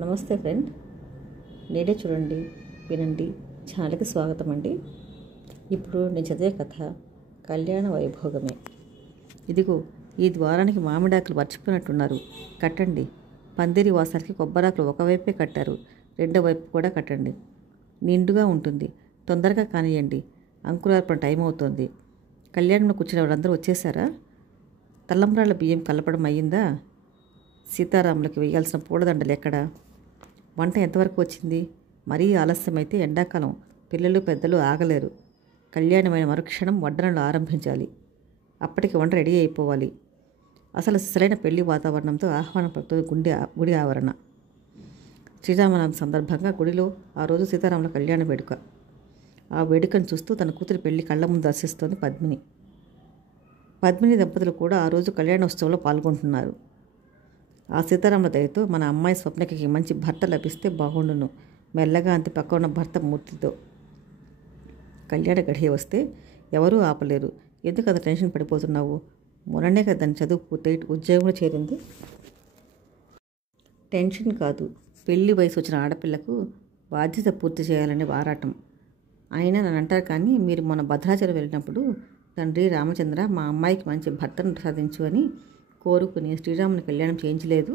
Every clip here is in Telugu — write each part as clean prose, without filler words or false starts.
నమస్తే ఫ్రెండ్, నేడే చూడండి వినండి ఛానల్కి స్వాగతం అండి. ఇప్పుడు నేను చదివే కథ కళ్యాణ వైభోగమే. ఇదిగో ఈ ద్వారానికి మామిడాకులు మర్చిపోయినట్టున్నారు, కట్టండి. పందిరి వాసాలకి కొబ్బరాకులు ఒకవైపే కట్టారు, రెండో వైపు కూడా కట్టండి. నిండుగా ఉంటుంది, తొందరగా కానియండి, అంకురార్పణ టైం అవుతోంది. కళ్యాణంలో కూర్చున్న వాళ్ళందరూ వచ్చేసారా? తలంబ్రాల బియ్యం కలపడం అయ్యిందా? సీతారాములకి వేయాల్సిన పూలదండలు ఎక్కడా? వంట ఎంతవరకు వచ్చింది? మరీ ఆలస్యమైతే ఎండాకాలం పిల్లలు పెద్దలు ఆగలేరు. కళ్యాణమైన మరుక్షణం వడ్డనలు ఆరంభించాలి. అప్పటికి వంట రెడీ అయిపోవాలి. అసలు సిసలైన పెళ్లి వాతావరణంతో ఆహ్వానం పలుకుతుంది గుడి ఆవరణ. శ్రీరామనవమి సందర్భంగా గుడిలో ఆ రోజు సీతారాముల కళ్యాణ వేడుక. ఆ వేడుకను చూస్తూ తన కూతురి పెళ్లి కళ్ళ ముందు దర్శిస్తోంది పద్మిని. పద్మిని దంపతులు కూడా ఆ రోజు కళ్యాణోత్సవంలో పాల్గొంటున్నారు. ఆ సీతారాముల దయతో మన అమ్మాయి స్వప్నకి మంచి భర్త లభిస్తే బాగుండును, మెల్లగా అంత పక్క ఉన్న భర్త మూర్తితో. కళ్యాణ గడియ వస్తే ఎవరూ ఆపలేరు. ఎందుకు అంత టెన్షన్ పడిపోతున్నావు? మొన్ననే కదా దాని చదువు పూర్తయి ఉద్యోగంలో చేరింది. టెన్షన్ కాదు, పెళ్లి వయసు వచ్చిన ఆడపిల్లకు బాధ్యత పూర్తి చేయాలనే ఆరాటం. అయినా నన్ను అంటారు కానీ, మీరు మొన్న భద్రాచలం వెళ్ళినప్పుడు తండ్రి రామచంద్ర మా అమ్మాయికి మంచి భర్తను ప్రసాదించు అని కోరుకుని శ్రీరాముని కళ్యాణం చేయించలేదు?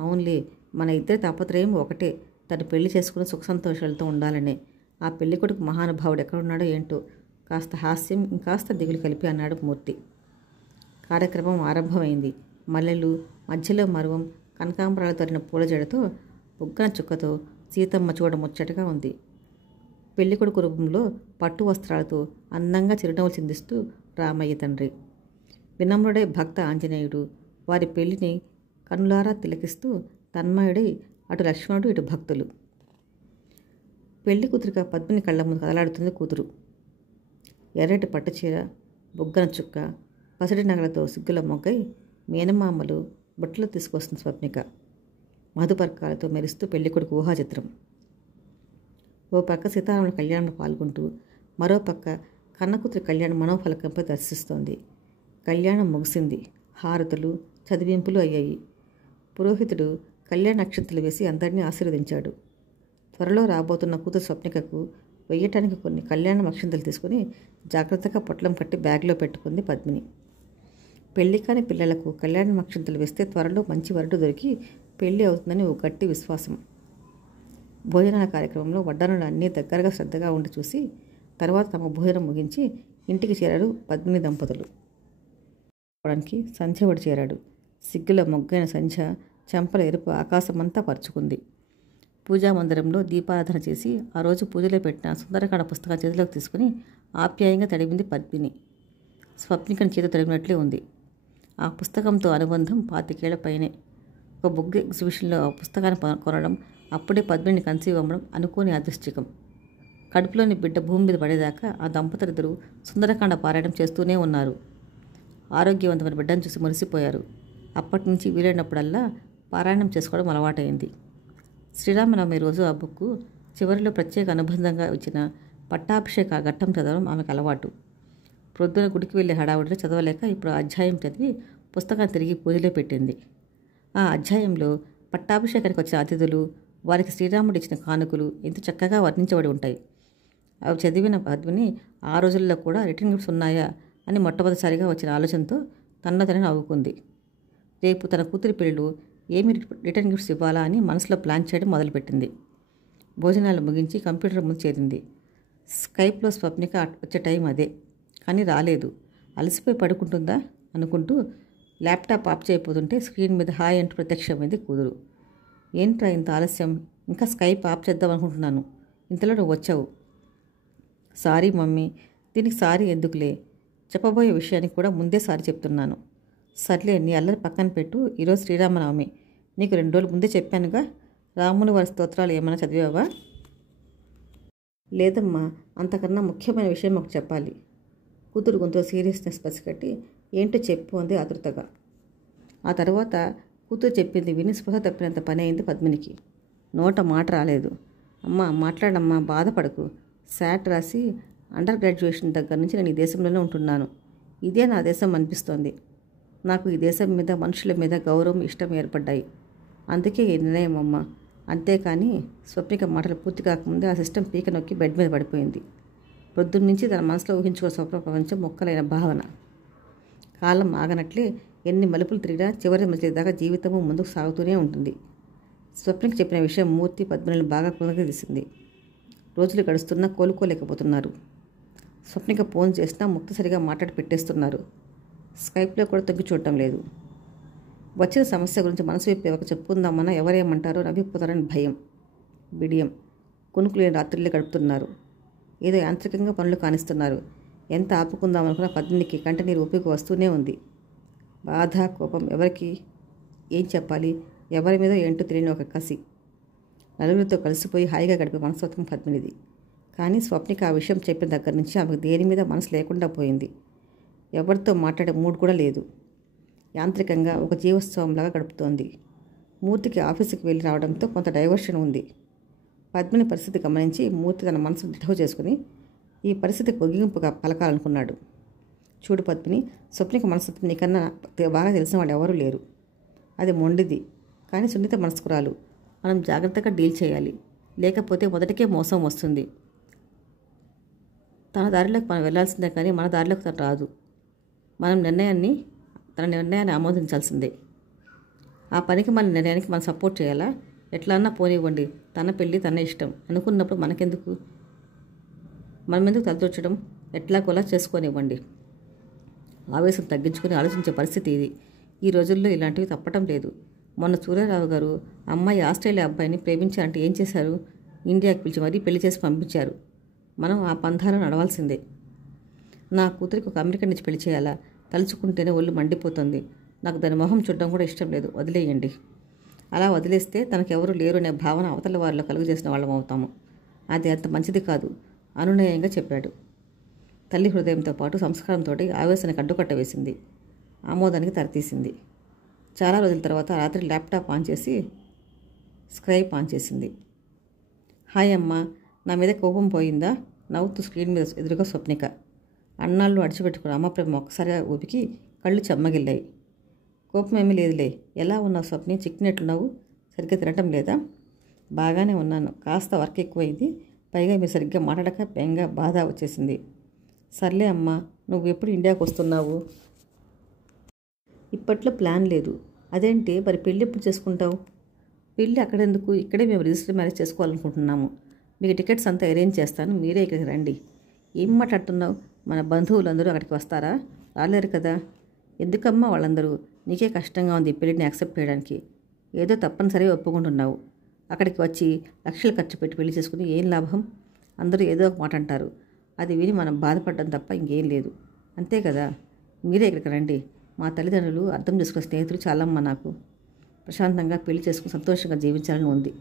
అవునులే, మన ఇద్దరి తాపత్రయం ఒకటే, తను పెళ్లి చేసుకుని సుఖ సంతోషాలతో ఉండాలనే. ఆ పెళ్లి కొడుకు మహానుభావుడు ఎక్కడున్నాడో ఏంటో, కాస్త హాస్యం ఇంకాస్త దిగులు కలిపి అన్నాడు మూర్తి. కార్యక్రమం ఆరంభమైంది. మల్లెలు, మధ్యలో మరువం, కనకాంబరాలు తరిన పూల జడతో, బుగ్గన చుక్కతో సీతమ్మ చూడ ముచ్చటగా ఉంది. పెళ్లికొడుకు రూపంలో పట్టు వస్త్రాలతో అందంగా చిరునవ్వులు చిందిస్తూ రామయ్య తండ్రి. వినమ్రుడై భక్త ఆంజనేయుడు వారి పెళ్లిని కనులారా తిలకిస్తూ తన్మయుడై అటు లక్ష్మణుడు ఇటు భక్తులు. పెళ్లి కూతురిగా పద్మిని కళ్ళ ముందు కదలాడుతుంది కూతురు. ఎర్రటి పట్టుచీర, బుగ్గన చుక్క, పసిడి నగలతో సిగ్గుల మొగ్గై మేనమామలు బుట్టలు తీసుకొస్తుంది స్వప్నిక. మధుపర్కాలతో మెరుస్తూ పెళ్లికొడుకు ఊహాచిత్రం. ఓ పక్క సీతారాముల కళ్యాణంలో పాల్గొంటూ మరో పక్క కన్నకూతురి కళ్యాణ మనోఫలకంపై దర్శిస్తోంది. కళ్యాణం ముగిసింది. హారతులు, చదివింపులు అయ్యాయి. పురోహితుడు కళ్యాణ అక్షంతలు వేసి అందరినీ ఆశీర్వదించాడు. త్వరలో రాబోతున్న కూతురు స్వప్నికకు వెయ్యటానికి కొన్ని కళ్యాణం అక్షంతలు తీసుకుని జాగ్రత్తగా పొట్లం కట్టి బ్యాగ్లో పెట్టుకుంది పద్మిని. పెళ్లి కాని పిల్లలకు కళ్యాణం అక్షంతలు వేస్తే త్వరలో మంచి వరుడు దొరికి పెళ్లి అవుతుందని ఓ గట్టి విశ్వాసం. భోజనాల కార్యక్రమంలో వడ్డనలు అన్నీ దగ్గరగా శ్రద్ధగా ఉండి చూసి తర్వాత తమ భోజనం ముగించి ఇంటికి చేరారు పద్మిని దంపతులు. డానికి సంధ్యవడి చేరాడు. సిగ్గుల మొగ్గైన సంధ్య చెంపల ఎరుపు ఆకాశమంతా పరుచుకుంది. పూజా మందిరంలో దీపారాధన చేసి ఆ రోజు పూజలో పెట్టిన సుందరకాండ పుస్తకాన్ని చేతిలోకి తీసుకుని ఆప్యాయంగా తడిమింది పద్మిని. స్వప్నికని చేతి తడిమినట్లే ఉంది. ఆ పుస్తకంతో అనుబంధం 25 ఏళ్ల పైనే. ఒక బుక్ ఎగ్జిబిషన్లో ఆ పుస్తకాన్ని కొనడం, అప్పుడే పద్మిని కన్సీవ్ అవ్వడం అనుకోని అదృష్టికం. కడుపులోని బిడ్డ భూమి మీద పడేదాకా ఆ దంపతులిద్దరూ సుందరకాండ పారాయణం చేస్తూనే ఉన్నారు. ఆరోగ్యవంతమైన బిడ్డను చూసి మురిసిపోయారు. అప్పటి నుంచి వీలైనప్పుడల్లా పారాయణం చేసుకోవడం అలవాటైంది. శ్రీరామనవమి రోజు ఆ బుక్కు చివరిలో ప్రత్యేక అనుబంధంగా ఇచ్చిన పట్టాభిషేక ఘట్టం చదవడం ఆమెకు అలవాటు. ప్రొద్దున గుడికి వెళ్ళే హడావుడిలో చదవలేక ఇప్పుడు అధ్యాయం చదివి పుస్తకాన్ని తిరిగి పూజలో పెట్టింది. ఆ అధ్యాయంలో పట్టాభిషేకానికి వచ్చిన అతిథులు, వారికి శ్రీరాముడు ఇచ్చిన కానుకలు ఎంత చక్కగా వర్ణించబడి ఉంటాయి. అవి చదివిన పద్మిని ఆ రోజుల్లో కూడా రిటర్న్ గిఫ్ట్స్ ఉన్నాయా అని మొట్టమొదటిసారిగా వచ్చిన ఆలోచనతో తనలో తనని నవ్వుకుంది. రేపు తన కూతురి పెళ్ళిలో ఏమి రిటర్న్ గిఫ్ట్స్ ఇవ్వాలా అని మనసులో ప్లాన్ చేయడం మొదలుపెట్టింది. భోజనాలు ముగించి కంప్యూటర్ ముందు చేరింది. స్కైప్లో స్వప్నిక వచ్చే టైం అదే, కానీ రాలేదు. అలసిపోయి పడుకుంటుందా అనుకుంటూ ల్యాప్టాప్ ఆఫ్ చేయబోతుంటే స్క్రీన్ మీద హాయ్ అంటూ ప్రత్యక్షమైంది కూతురు. ఏంట్రా ఇంత ఆలస్యం? ఇంకా స్కైప్ ఆఫ్ చేద్దాం అనుకుంటున్నాను, ఇంతలో నువ్వు వచ్చావు. Sorry mummy. దీనికి సారీ ఎందుకులే, చెప్పబోయే విషయానికి కూడా ముందే సారీ చెప్తున్నాను. సర్లే, నీ అల్లరి పక్కన పెట్టు. ఈరోజు శ్రీరామనవమి, నీకు 2 రోజుల ముందే చెప్పానుగా. రాముని వారి స్తోత్రాలు ఏమైనా చదివావా? లేదమ్మా, అంతకన్నా ముఖ్యమైన విషయం మాకు చెప్పాలి. కూతురు గొంతులో సీరియస్నెస్ పసిగట్టి ఏంటో చెప్పు అంది ఆతృతగా. ఆ తర్వాత కూతురు చెప్పింది విని స్పృహ తప్పినంత పని అయింది పద్మినికి. నోట మాట రాలేదు. అమ్మా మాట్లాడమ్మా, బాధపడకు. శాట్ రాసి అండర్ గ్రాడ్యుయేషన్ దగ్గర నుంచి నేను ఈ దేశంలోనే ఉంటున్నాను. ఇదే నా దేశం అనిపిస్తోంది. నాకు ఈ దేశం మీద, మనుషుల మీద గౌరవం, ఇష్టం ఏర్పడ్డాయి. అందుకే ఈ నిర్ణయం అమ్మ. అంతేకాని స్వప్నిక మాటలు పూర్తి కాకముందే ఆ సిస్టమ్ పీక నొక్కి బెడ్ మీద పడిపోయింది. పొద్దున్నుంచి తన మనసులో ఊహించుకున్న స్వప్న ప్రపంచం మొక్కలైన భావన. కాలం ఆగనట్లే ఎన్ని మలుపులు తిరిగినా చివరి మజిలీ దాకా జీవితము ముందుకు సాగుతూనే ఉంటుంది. స్వప్నకి చెప్పిన విషయం మూర్తి పద్మినిని బాగా తీసింది. రోజులు గడుస్తున్నా కోలుకోలేకపోతున్నారు. స్వప్నిక ఫోన్ చేసినా ముక్తసరిగా మాట్లాడి పెట్టేస్తున్నారు. స్కైప్లో కూడా తగ్గి చూడటం లేదు. వచ్చిన సమస్య గురించి మనసు విప్పి ఎవరికి చెప్పుకుందామన్నా ఎవరేమంటారో నవ్విపోతారని భయం, బిడియం. కొనుక్కులేని రాత్రులే గడుపుతున్నారు. ఏదో యాంత్రికంగా పనులు కానిస్తున్నారు. ఎంత ఆపుకుందామనుకున్న పద్మినికి కంటనీరు ఓపిక వస్తూనే ఉంది. బాధ, కోపం, ఎవరికి ఏం చెప్పాలి, ఎవరి మీద ఏంటో తెలియని ఒక కసి. నలుగురితో కలిసిపోయి హాయిగా గడిపే మనస్తత్వం పద్మినిది. కానీ స్వప్నిక ఆ విషయం చెప్పిన దగ్గర నుంచి ఆమెకు దేని మీద మనసు లేకుండా పోయింది. ఎవరితో మాట్లాడే మూడ్ కూడా లేదు. యాంత్రికంగా ఒక జీవోత్సవంలాగా గడుపుతోంది. మూర్తికి ఆఫీసుకి వెళ్ళి రావడంతో కొంత డైవర్షన్ ఉంది. పద్మిని పరిస్థితి గమనించి మూర్తి తన మనసును దిఠవ చేసుకుని ఈ పరిస్థితికి ఒగ్గింపుగా పలకాలనుకున్నాడు. చూడు పద్మిని, స్వప్నిక మనస్తత్వం నీకన్నా బాగా తెలిసిన వాళ్ళు ఎవరూ లేరు. అది మొండిది, కానీ సున్నిత మనస్కురాలు. మనం జాగ్రత్తగా డీల్ చేయాలి, లేకపోతే మొదటికే మోసం వస్తుంది. తన దారిలోకి మనం వెళ్లాల్సిందే, కానీ మన దారిలోకి తను రాదు. తన నిర్ణయాన్ని ఆమోదించాల్సిందే. ఆ పనికి మన నిర్ణయానికి మనం సపోర్ట్ చేయాలా? ఎట్లా అన్నా పోనివ్వండి, తన పెళ్ళి తన ఇష్టం అనుకున్నప్పుడు మనకెందుకు? మనమెందుకు తలదూర్చడం? ఎట్లాగోలా చేసుకోనివ్వండి. ఆవేశం తగ్గించుకొని ఆలోచించే పరిస్థితి ఇది. ఈ రోజుల్లో ఇలాంటివి తప్పటం లేదు. మొన్న సూర్యారావు గారు అమ్మాయి ఆస్ట్రేలియా అబ్బాయిని ప్రేమించారంటే ఏం చేశారు? ఇండియాకి పిలిచి మరీ పెళ్లి చేసి పంపించారు. మనం ఆ పంథాలో నడవాల్సిందే. నా కూతురికి ఒక అమెరికన్ నుంచి పెళ్లి చేయాలా? తలుచుకుంటేనే ఒళ్ళు మండిపోతుంది. నాకు దాని మొహం చూడడం కూడా ఇష్టం లేదు. వదిలేయండి. అలా వదిలేస్తే తనకెవరూ లేరు అనే భావన అవతల వారిలో కలుగజేసిన వాళ్ళం అవుతాము. అది అంత మంచిది కాదు, అనునయంగా చెప్పాడు. తల్లి హృదయంతో పాటు సంస్కారంతో ఆవేశానికి అడ్డుకట్ట వేసింది. ఆమోదానికి తెరతీసింది. చాలా రోజుల తర్వాత రాత్రి ల్యాప్టాప్ ఆన్ చేసి స్కైప్ ఆన్ చేసింది. హాయ్ అమ్మా, నా మీద కోపం పోయిందా? నవ్వుతూ స్క్రీన్ మీద ఎదురుగా స్వప్నిక. అన్నాళ్ళు అడిచిపెట్టుకున్న అమ్మ ప్రేమ ఒక్కసారిగా ఊపికి కళ్ళు చెమ్మగిల్లాయి. కోపం ఏమీ లేదులే. ఎలా ఉన్నావు స్వప్ని? చిక్కినట్లున్నావు. సరిగ్గా తినటం లేదా? బాగానే ఉన్నాను. కాస్త వర్క్ ఎక్కువైంది. పైగా మీరు సరిగ్గా మాట్లాడక బెంగ, బాధ వచ్చేసింది. సర్లే అమ్మా, నువ్వు ఎప్పుడు ఇండియాకు వస్తున్నావు? ఇప్పట్లో ప్లాన్ లేదు. అదేంటి మరి పెళ్ళి ఎప్పుడు చేసుకుంటావు? పెళ్ళి అక్కడెందుకు? ఇక్కడే మేము రిజిస్టర్ మ్యారేజ్ చేసుకోవాలనుకుంటున్నాము. మీకు టికెట్స్ అంతా అరేంజ్ చేస్తాను, మీరే ఇక్కడికి రండి. ఏం మాట్లాడుతున్నావు? మన బంధువులందరూ అక్కడికి వస్తారా? రాలేరు కదా. ఎందుకమ్మా వాళ్ళందరూ? నీకే కష్టంగా ఉంది పెళ్ళిని యాక్సెప్ట్ చేయడానికి. ఏదో తప్పనిసరిగా ఒప్పుకుంటున్నావు. అక్కడికి వచ్చి లక్షలు ఖర్చు పెట్టి పెళ్లి చేసుకుని ఏం లాభం? అందరూ ఏదో ఒక మాట అంటారు. అది విని మనం బాధపడడం తప్ప ఇంకేం లేదు. అంతే కదా. మీరే ఇక్కడికి రండి. మా తల్లిదండ్రులు, అర్థం చేసుకునే స్నేహితులు చాలమ్మా నాకు. ప్రశాంతంగా పెళ్లి చేసుకుని సంతోషంగా జీవించాలని ఉంది.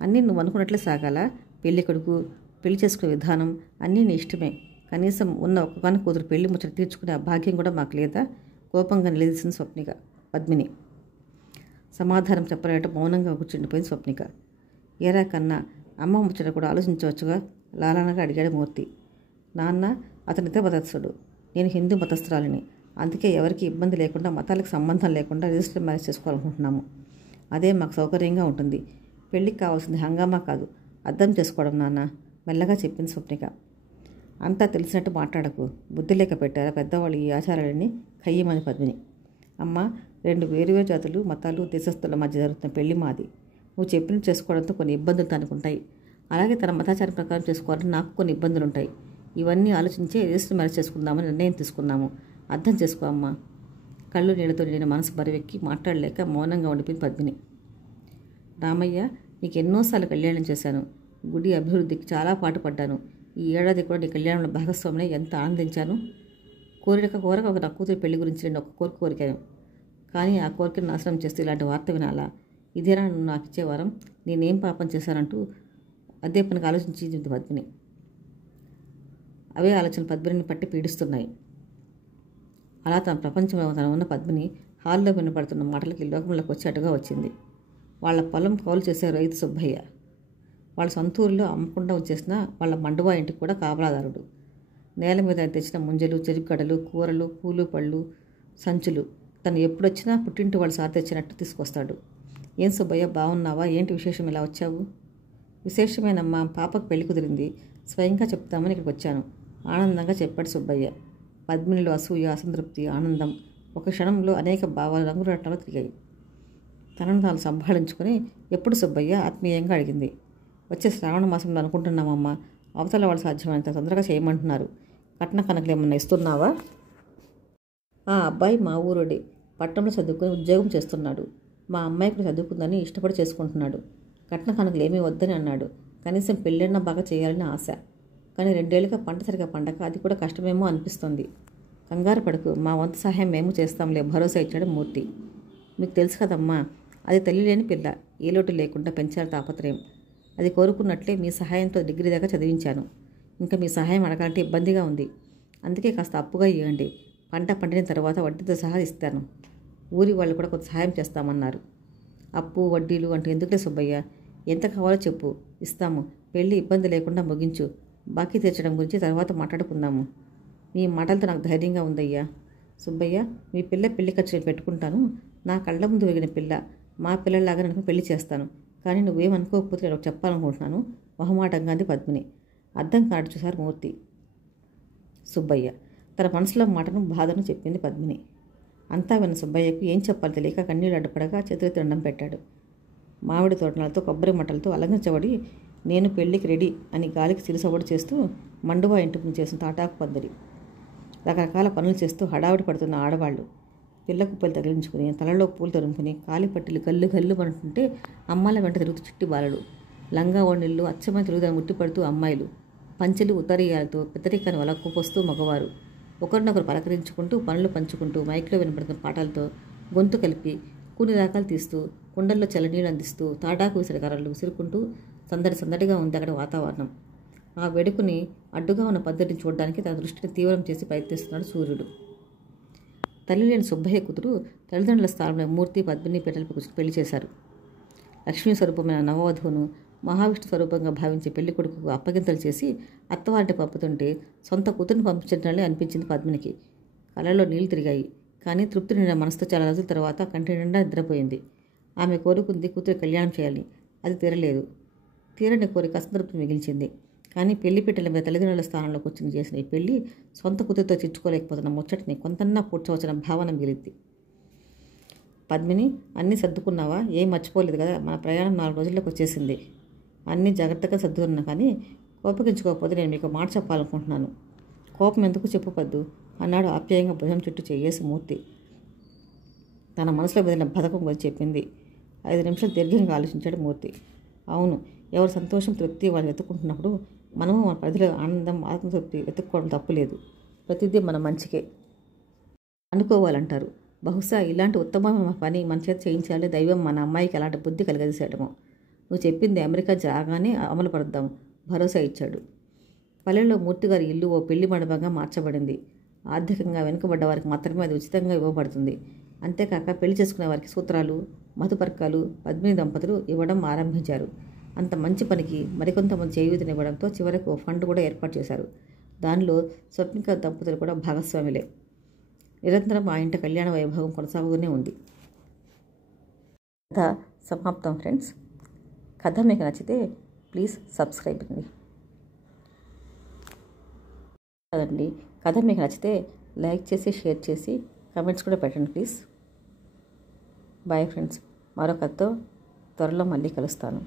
అన్నీ నువ్వు అనుకున్నట్లే సాగాలా? పెళ్లి కొడుకు, పెళ్లి చేసుకునే విధానం అన్నీ నీ ఇష్టమే. కనీసం ఉన్న ఒక్కగాని కూతురు పెళ్లి ముచ్చట తీర్చుకునే ఆ భాగ్యం కూడా మాకు లేదా? కోపంగా నిలదీసింది స్వప్నిక. పద్మిని సమాధానం చెప్పలేట మౌనంగా కూర్చుండిపోయింది స్వప్నిక. ఏరా కన్నా, అమ్మ ముచ్చట కూడా ఆలోచించవచ్చుగా? లాలనగా అడిగాడు మూర్తి. నాన్న, అతని ఇతర మతస్థుడు, నేను హిందూ మతస్థురాలిని. అందుకే ఎవరికి ఇబ్బంది లేకుండా, మతాలకు సంబంధం లేకుండా రిజిస్టర్ మ్యారేజ్ చేసుకోవాలనుకుంటున్నాము. అదే మాకు సౌకర్యంగా ఉంటుంది. పెళ్ళికి కావాల్సింది హంగామా కాదు, అర్థం చేసుకోవడం నాన్న, మెల్లగా చెప్పింది స్వప్నిక. అంతా తెలిసినట్టు మాట్లాడకు. బుద్ధి లేక పెట్టారా పెద్దవాళ్ళు ఈ ఆచారాలని? ఖయ్యమని పద్మిని. అమ్మ, రెండు వేరువేరు జాతులు, మతాలు, దేశస్తుల మధ్య జరుగుతున్న పెళ్లి మాది. నువ్వు చెప్పినట్టు చేసుకోవడంతో కొన్ని ఇబ్బందులు తనకుంటాయి. అలాగే తన మతాచారం ప్రకారం చేసుకోవాలని నాకు కొన్ని ఇబ్బందులు ఉంటాయి. ఇవన్నీ ఆలోచించి రిజిస్టర్ మ్యారేజ్ చేసుకుందామని నిర్ణయం తీసుకున్నాము. అర్థం చేసుకో అమ్మా. కళ్ళు నీళ్ళతో నిండిన మనసు బరివెక్కి మాట్లాడలేక మౌనంగా ఉండిపోయింది పద్మిని. రామయ్య, నీకు ఎన్నోసార్లు కళ్యాణం చేశాను. గుడి అభివృద్ధికి చాలా పాటుపడ్డాను. ఈ ఏడాది కూడా నీ కళ్యాణంలో భాగస్వామిని ఎంత ఆనందించాను. కోరక ఒక నా కూతురి పెళ్లి గురించి నేను ఒక కోరికాను. కానీ ఆ కోరికను నాశనం చేస్తూ ఇలాంటి వార్త వినాలా? ఇదేనా నువ్వు నాకు ఇచ్చే వరం? నేనేం పాపం చేశానంటూ అదే పనికి ఆలోచించింది పద్మిని. అవే ఆలోచనలు పద్మిని పట్టి పీడిస్తున్నాయి. అలా తన ప్రపంచంలో తన ఉన్న పద్మిని హాల్లో వినపడుతున్న మాటలకి లోకంలోకి వచ్చేట్టుగా వచ్చింది. వాళ్ళ పొలం కౌలు చేసే రైతు సుబ్బయ్య. వాళ్ళ సొంత ఊరిలో అమ్మకుండా వచ్చేసిన వాళ్ళ మండువా ఇంటికి కూడా కాపలాదారుడు. నేల మీద తెచ్చిన ముంజలు, చెరుగడలు, కూరలు, పూలు, పళ్ళు, సంచులు తను ఎప్పుడొచ్చినా పుట్టింటి వాళ్ళు సార్ తెచ్చినట్టు తీసుకొస్తాడు. ఏం సుబ్బయ్య, బాగున్నావా? ఏంటి విశేషం, ఇలా వచ్చావు? విశేషమేనమ్మా, పాపకు పెళ్లి కుదిరింది. స్వయంగా చెప్తామని ఇక్కడికి వచ్చాను, ఆనందంగా చెప్పాడు సుబ్బయ్య. పద్మినిలో అసూయ, అసంతృప్తి, ఆనందం ఒక క్షణంలో అనేక భావాలు రంగురాట్లలో తిరిగాయి. తనను తాను సంభాళించుకొని, ఎప్పుడు సుబ్బయ్య ఆత్మీయంగా అడిగింది. వచ్చే శ్రావణ మాసంలో అనుకుంటున్నామమ్మా. అవతల వాళ్ళు సాధ్యమైనంత తొందరగా చేయమంటున్నారు. కట్న కనకలు ఏమన్నా ఇస్తున్నావా? ఆ అబ్బాయి మా ఊరుడే, పట్టణంలో చదువుకొని ఉద్యోగం చేస్తున్నాడు. మా అమ్మాయి కూడా చదువుకుందని ఇష్టపడి చేసుకుంటున్నాడు. కట్న కనకలు ఏమీ వద్దని అన్నాడు. కనీసం పెళ్ళైనా బాగా చేయాలని ఆశ. కానీ 2 ఏళ్ళుగా పంట సరిగా పండక అది కూడా కష్టమేమో అనిపిస్తుంది. కంగారు పడకు, మా వంతు సహాయం మేము చేస్తాంలే, భరోసా ఇచ్చాడు మూర్తి. మీకు తెలుసు కదమ్మా, అది తల్లి లేని పిల్ల, ఏ లోటు లేకుండా పెంచాలి తాపత్రయం. అది కోరుకున్నట్లే మీ సహాయంతో డిగ్రీ దాకా చదివించాను. ఇంకా మీ సహాయం అడగాలంటే ఇబ్బందిగా ఉంది. అందుకే కాస్త అప్పుగా ఇవ్వండి. పంట పండిన తర్వాత వడ్డీతో సహా ఇస్తాను. ఊరి వాళ్ళు కూడా కొంత సహాయం చేస్తామన్నారు. అప్పు వడ్డీలు అంటే ఎందుకులే సుబ్బయ్య, ఎంత కావాలో చెప్పు, ఇస్తాము. పెళ్ళి ఇబ్బంది లేకుండా ముగించు. బాకీ తీర్చడం గురించి తర్వాత మాట్లాడుకుందాము. మీ మాటలతో నాకు ధైర్యంగా ఉందయ్యా. సుబ్బయ్య, మీ పిల్ల పెళ్లి ఖర్చులు పెట్టుకుంటాను. నా కళ్ళ ముందు వెగిన పిల్ల, మా పిల్లల్లాగా నాకు పెళ్లి చేస్తాను. కానీ నువ్వేమనుకోకపోతే నేను చెప్పాలనుకుంటున్నాను, మొహమాటంగా అంది పద్మిని. అర్థం కాడు చూసారు మూర్తి. సుబ్బయ్య తన మనసులో మాటను, బాధను చెప్పింది పద్మిని. అంతా విన్న సుబ్బయ్యకు ఏం చెప్పాలో తెలియక కన్నీళ్ళు అడ్డుపడగా చేతులెత్తి దండం పెట్టాడు. మామిడి తోటలతో, కొబ్బరి మట్టలతో అలంకరించబడి నేను పెళ్లికి రెడీ అని గాలికి చిరుసవడు చేస్తూ మండువా ఇంటి ముందు చేసిన తాటాకు పందిరి. రకరకాల పనులు చేస్తూ హడావిడి పడుతున్న ఆడవాళ్లు. పిల్ల కుప్పలు తగిలించుకుని, తలలో పూలు తరుముకుని, కాలి పట్టిలు గల్లు గల్లు పడుతుంటే అమ్మాయిల వెంట తిరుగుతూ చిట్టి బాలలు. లంగా ఓణిళ్ళు అచ్చమైన తిరుగుదాన్ని ముట్టిపడుతూ అమ్మాయిలు. పంచెలు ఉత్తరీయాలతో పెద్దరికాన్ని వలక్కుపోస్తూ మగవారు. ఒకరినొకరు పలకరించుకుంటూ, పనులు పంచుకుంటూ, మైక్లో వినపడుతున్న పాటలతో గొంతు కలిపి కొన్ని రకాలు తీస్తూ, కుండల్లో చల్లనీళ్ళు అందిస్తూ, తాటాకు విసిరి కర్రలు విసురుకుంటూ సందడి సందడిగా ఉంది అక్కడ వాతావరణం. ఆ వేడుకని అడ్డుగా ఉన్న పద్ధతిని చూడడానికి తన దృష్టిని తీవ్రం చేసి ప్రయత్నిస్తున్నాడు సూర్యుడు. తల్లి లేని సుబ్బయ్య కూతురు తల్లిదండ్రుల స్థానంలో మూర్తి, పద్మిని పిల్లలకు పెళ్లి చేశారు. లక్ష్మీ స్వరూపమైన నవవధువును మహావిష్ణు స్వరూపంగా భావించే పెళ్లి కొడుకు అప్పగింతలు చేసి అత్తవారిని పంపుతుంటే సొంత కూతురిని పంపించినట్లే అనిపించింది పద్మినికి. కళ్ళలో నీళ్లు తిరిగాయి. కానీ తృప్తి నిండిన మనసుతో చాలా రోజుల తర్వాత కంటి నిండా నిద్రపోయింది. ఆమె కోరుకుంది కూతురు కళ్యాణం చేయాలి. అది తీరలేదు. తీరని కోరిక అసంతృప్తి మిగిల్చింది. కానీ పెళ్లి పెట్టెల మీద తల్లిదండ్రుల స్థానంలో కూర్చుని చేసిన ఈ పెళ్లి సొంత కూతురితో చిచ్చుకోలేకపోతున్న ముచ్చటిని కొంతన్నా పూడ్చవచ్చిన భావన మిగిలింది. పద్మిని, అన్నీ సర్దుకున్నావా? ఏం మర్చిపోలేదు కదా? మన ప్రయాణం 4 రోజుల్లోకి వచ్చేసింది. అన్నీ జాగ్రత్తగా సర్దుకున్నా, కానీ కోపగించుకోకపోతే నేను మీకు మాట చెప్పాలనుకుంటున్నాను. కోపం ఎందుకు చెప్పు పద్దు అన్నాడు ఆప్యాయంగా భుజం చుట్టూ చెయ్యేసి మూర్తి. తన మనసులో మెదిలిన పథకం గురించి చెప్పింది. 5 నిమిషాలు దీర్ఘంగా ఆలోచించాడు మూర్తి. అవును, ఎవరు సంతోషం, తృప్తి వాళ్ళు వెతుక్కుంటున్నప్పుడు మనము మన పరిధిలో ఆనందం, ఆత్మతృప్తి వెతుక్కోవడం తప్పులేదు. ప్రతిదీ మన మంచికే అనుకోవాలంటారు. బహుశా ఇలాంటి ఉత్తమమైన పని మన చేత చేయించాలని దైవం మన అమ్మాయికి అలాంటి బుద్ధి కలిగజేసేయడమో. నువ్వు చెప్పింది అమెరికా రాగానే అమలు పడద్దాం, భరోసా ఇచ్చాడు. పల్లెల్లో మూర్తిగారి ఇల్లు ఓ పెళ్లి మండపంగా మార్చబడింది. ఆర్థికంగా వెనుకబడ్డ వారికి మాత్రమే అది ఉచితంగా ఇవ్వబడుతుంది. అంతేకాక పెళ్లి చేసుకునే వారికి సూత్రాలు, మధుపర్కాలు పద్మిని దంపతులు ఇవ్వడం ఆరంభించారు. అంత మంచి పనికి మరికొంతమంది చేయూతనివ్వడంతో చివరికి ఓ ఫండ్ కూడా ఏర్పాటు చేశారు. దానిలో స్వప్నిక దంపతులు కూడా భాగస్వాములే. నిరంతరం ఆ ఇంట కళ్యాణ వైభవం కొనసాగుతూనే ఉంది. కథ సమాప్తం ఫ్రెండ్స్. కథ మీకు నచ్చితే ప్లీజ్ సబ్స్క్రైబ్ అండి. కదండి, కథ మీకు నచ్చితే లైక్ చేసి, షేర్ చేసి, కామెంట్స్ కూడా పెట్టండి ప్లీజ్. Bye friends. మరో కథతో త్వరలో మళ్ళీ కలుస్తాను.